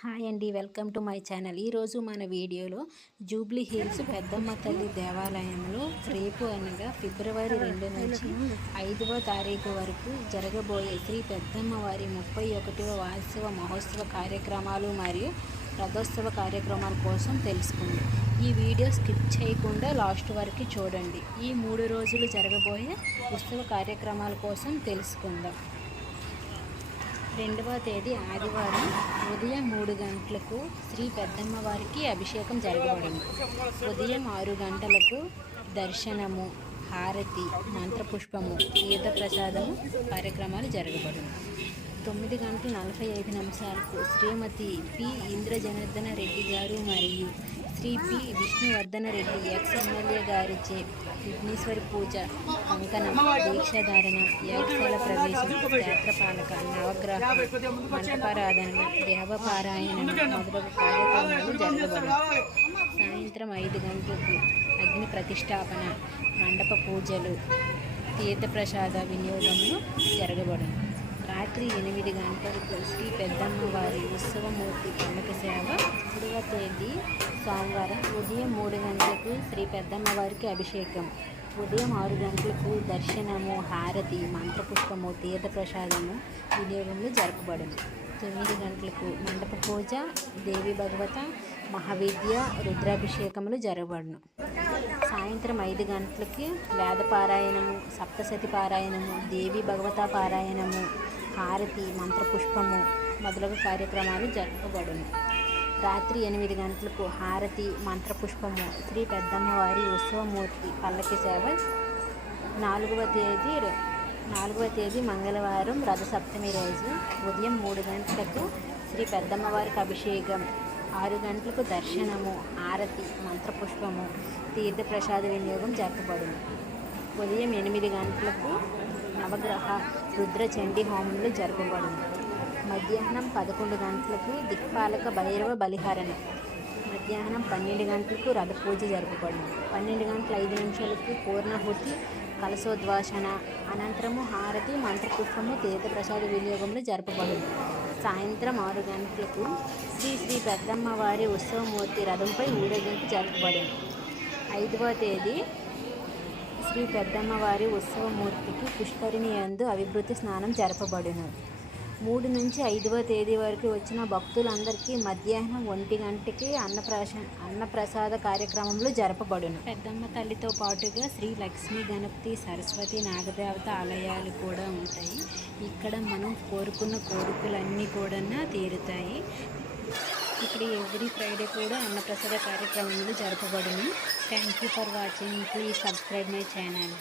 Hi అండి welcome to my channel. ఈరోజు మన వీడియోలో జూబ్లీ హిల్స్ పెద్దమ్మ తల్లి దేవాలయంలో రేపు అనగా ఫిబ్రవరి రెండు నుంచి ఐదవ తారీఖు వరకు జరగబోయే శ్రీ పెద్దమ్మ వారి ముప్పై ఒకటవ వార్షిక మహోత్సవ కార్యక్రమాలు మరియు రథోత్సవ కార్యక్రమాల కోసం తెలుసుకుంది. ఈ వీడియో స్కిప్ చేయకుండా లాస్ట్ వరకు చూడండి. ఈ మూడు రోజులు జరగబోయే ఉత్సవ కార్యక్రమాల కోసం తెలుసుకుందాం. రెండవ తేదీ ఆదివారం ఉదయం మూడు గంటలకు శ్రీ పెద్దమ్మ వారికి అభిషేకం జరగబడింది. ఉదయం ఆరు గంటలకు దర్శనము హారతి మంత్రపుష్పము తీర్థ ప్రసాదము కార్యక్రమాలు జరగబడింది తొమ్మిది గంటల నలభై ఐదు నిమిషాలకు శ్రీమతి పి. ఇంద్రజనార్దన రెడ్డి గారు మరియు Sri P. Vishnuvardhana Reddy ex. MLA గారిచే విఘ్నేశ్వరి పూజ అంకనం దీక్షాధారణ యాగశాల ప్రవేశం క్షేత్రపాలక నవగ్రహ మంటపారాధన దేవపారాయణ మొదలగు కార్యక్రమాలు జరగబడి సాయంత్రం ఐదు గంటలకు అగ్ని ప్రతిష్టాపన మండప పూజలు తీర్థప్రసాద వినియోగములు జరగబడును. రాత్రి ఎనిమిది గంటలకు శ్రీ పెద్దమ్మ వారి ఉత్సవమూర్తి పండుగ సేవ మూడవ తేదీ సోమవారం ఉదయం మూడు గంటలకు శ్రీ పెద్దమ్మ వారికి అభిషేకం. ఉదయం ఆరు గంటలకు దర్శనము హారతి మంత్రపుష్పము తీర్థప్రసాదము వినియోగంలో జరపబడింది తొమ్మిది గంటలకు మండప పూజ దేవి భగవత మహావిద్య రుద్రాభిషేకములు జరగబడును సాయంత్రం ఐదు గంటలకి వేద పారాయణము సప్తసతి పారాయణము దేవి భగవత పారాయణము హారతి మంత్రపుష్పము మొదలగు కార్యక్రమాలు జరపబడును. రాత్రి ఎనిమిది గంటలకు హారతి మంత్రపుష్పము శ్రీ పెద్దమ్మవారి ఉత్సవమూర్తి పల్లకి సేవ నాలుగవ తేదీ నాలుగవ తేదీ మంగళవారం రథసప్తమి రోజు ఉదయం మూడు గంటలకు శ్రీ పెద్దమ్మవారికి అభిషేకం ఆరు గంటలకు దర్శనము ఆరతి మంత్రపుష్పము తీర్థప్రసాద వినియోగం జరపబడును. ఉదయం ఎనిమిది గంటలకు నవగ్రహ రుద్ర చండీ హోమంలో జరపబడును మధ్యాహ్నం పదకొండు గంటలకు దిక్పాలక భైరవ బలిహరణ. మధ్యాహ్నం పన్నెండు గంటలకు రథ పూజ జరపబడింది. పన్నెండు గంటల ఐదు నిమిషాలకు పూర్ణహుతి కలశోద్వాసన అనంతరము హారతి మంత్రపుష్పము తీర్థప్రసాద వినియోగంలో జరపబడింది. సాయంత్రం ఆరు గంటలకు శ్రీ శ్రీ పెద్దమ్మ వారి ఉత్సవమూర్తి రథంపై ఊరేగింపు జరపబడింది. ఐదవ తేదీ శ్రీ పెద్దమ్మవారి ఉత్సవమూర్తికి పుష్కరిణి యందు అభివృద్ధి స్నానం జరపబడును. మూడు నుంచి ఐదవ తేదీ వరకు వచ్చిన భక్తులందరికీ మధ్యాహ్నం ఒంటి గంటకి అన్నప్రాశ అన్నప్రసాద కార్యక్రమంలో జరపబడును. పెద్దమ్మ తల్లితో పాటుగా శ్రీ లక్ష్మీ గణపతి సరస్వతి నాగదేవత ఆలయాలు కూడా ఉంటాయి. ఇక్కడ మనం కోరుకున్న కోరికలన్నీ కూడా తీరుతాయి. ఇక్కడ ఎవ్రీ ఫ్రైడే కూడా అన్నప్రసాద కార్యక్రమాలు జరపబడును thank you for watching please subscribe my channel